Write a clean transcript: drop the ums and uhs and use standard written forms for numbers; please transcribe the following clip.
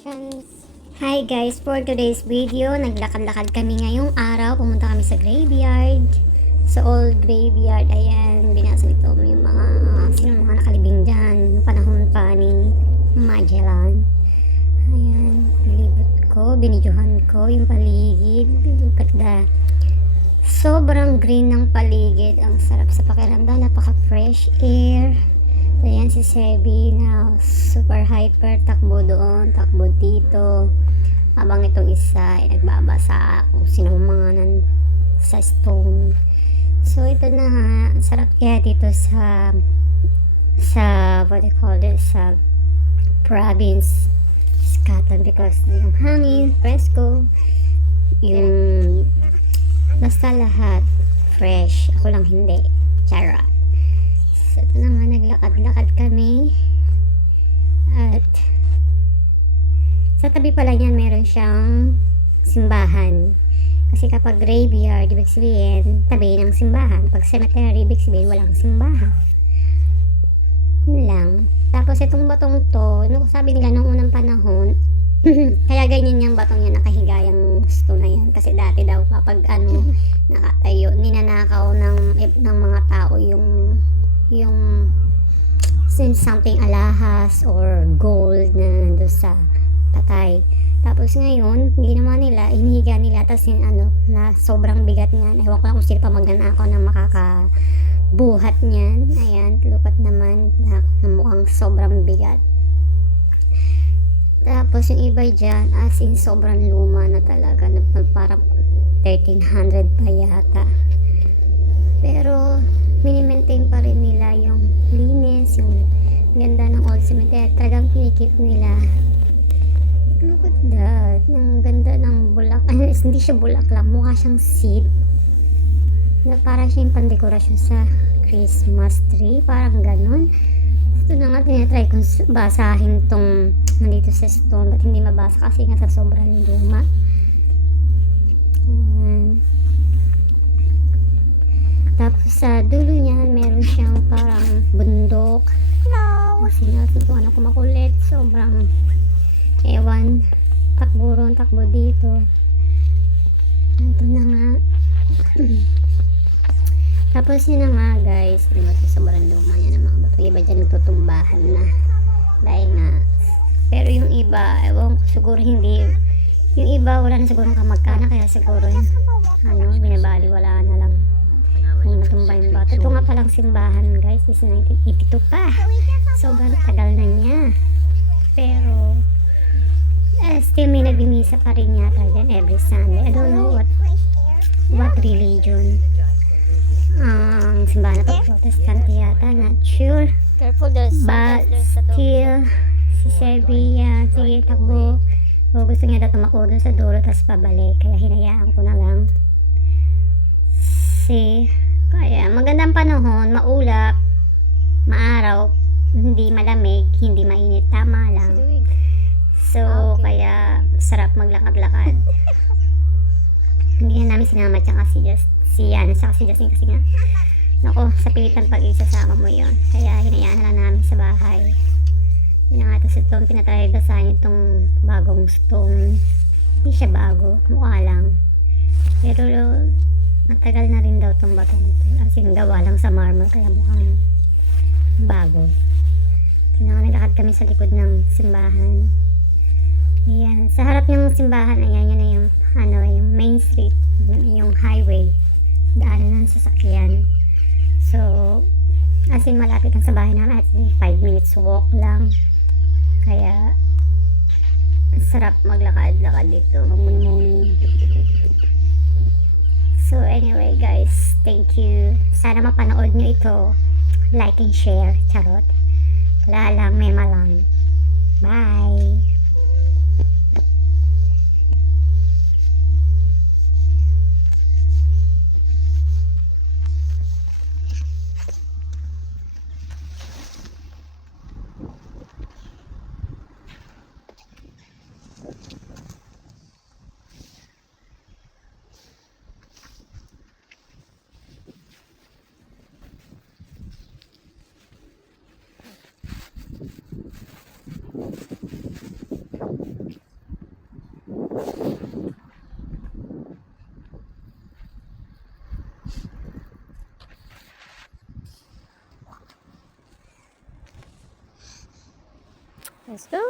questions. Hi guys, for today's video, naglakad-lakad kami ngayong araw. Pumunta kami sa graveyard. Sa old graveyard, ayan, binasa nito yung mga nakalibing dyan. Yung panahon pa ni Magellan. Ayan, nilibot ko, binidyohan ko yung paligid. Look at that. Sobrang green ng paligid. Ang sarap sa pakiramdam, napaka-fresh air. Ayan si Sebi na super hyper, takbo doon, takbo dito. Habang itong isa ay nagbabasa kung sinong sa stone. So ito na nga, sarap kaya dito sa what do you call this, sa province Scotland, because yung hangin, fresco, yung basta lahat fresh. Ako lang hindi, charot. So ito na nga, naglakad-lakad kami at sa tabi pala niyan meron siyang simbahan. Kasi kapag graveyard, ibig sabihin tabi ng simbahan. Pag cemetery, ibig sabihin walang simbahan. Yun lang. Tapos itong batong to, sabi nila nung unang panahon, kaya ganyan yung batong yan, nakahiga yung stone na yan. Kasi dati daw kapag nakatayo, ninanakaw ng mga tao yung since something alahas or gold na nandun sa patay. Tapos ngayon, ginawa nila, inihiga nila, tapos na sobrang bigat niyan. Ewan ko lang kung sino pa magnanakaw na makakabuhat niyan. Ayan, lupat naman na mukhang sobrang bigat. Tapos yung iba dyan, as in sobrang luma na talaga, na parang 1300 pa yata. Pero mini-maintain pa rin nila yung linis, yung ganda ng old cemetery. Talagang pinikip nila. Look at that. Ang ganda ng bulak. Hindi siya bulak lang. Mukha siyang seed. Parang siya yung pandekorasyon sa Christmas tree. Parang ganun. Ito na nga, tinatry kong basahin tong nandito sa stone. Ba't hindi mabasa? Kasi nga sa sobrang luma. Ayan. Tapos sa dulo niyan, meron siyang parang bundok. Hello! Kasi natin kung ano kumakulit. Sobrang ewan. Takbo dito. Ito na nga. Tapos yun na nga guys. Diba sa sobrang luma yan ang mga bato. Iba dyan nagtutumbahan na. Dahil nga. Pero yung iba, ewan ko siguro hindi. Yung iba wala na siguro kamagkana. Kaya siguro binabali wala na lang. Kung natumba yung bato. Ito nga palang simbahan guys, is 1982 pa. Sobrang tagal na niya. Pero still may nagbimisa pa rin yata dyan every Sunday. I don't know what religion ang simbahan na to. Protestant yata, not sure. Careful, there's But still si Sebi, sige takbo. O gusto niya daw tumakbo doon sa dulo tapos pabalik. Kaya hinayaan ko na lang. Kaya magandang panahon, maulap, maaraw, hindi malamig, hindi mainit, tama lang. So, kaya sarap maglakad-lakad. Hindi na namin sinama tsaka si Justin kasi nga, naku, sa pilitan pag isasama mo yon. Kaya hinayaan na lang namin sa bahay. Yun nga ito sa stone, pinatry basahin itong bagong stone. Hindi siya bago, mukha lang. Pero matagal na rin daw itong batong ito. As in, gawa lang sa marble, kaya mukhang bago. Nilakad kami sa likod ng simbahan. Ayan. Sa harap ng simbahan, ayan, yun na yung main street, yung highway. Daanan ng sasakyan. So, as in, malapit lang sa bahay namin. At 5 minutes walk lang. Kaya, sarap maglakad-lakad dito. Magmuni-muni. So anyway guys, thank you. Sana mapanood nyo ito. Like and share. Charot. Wala lang, mema lang. Bye! Let's go.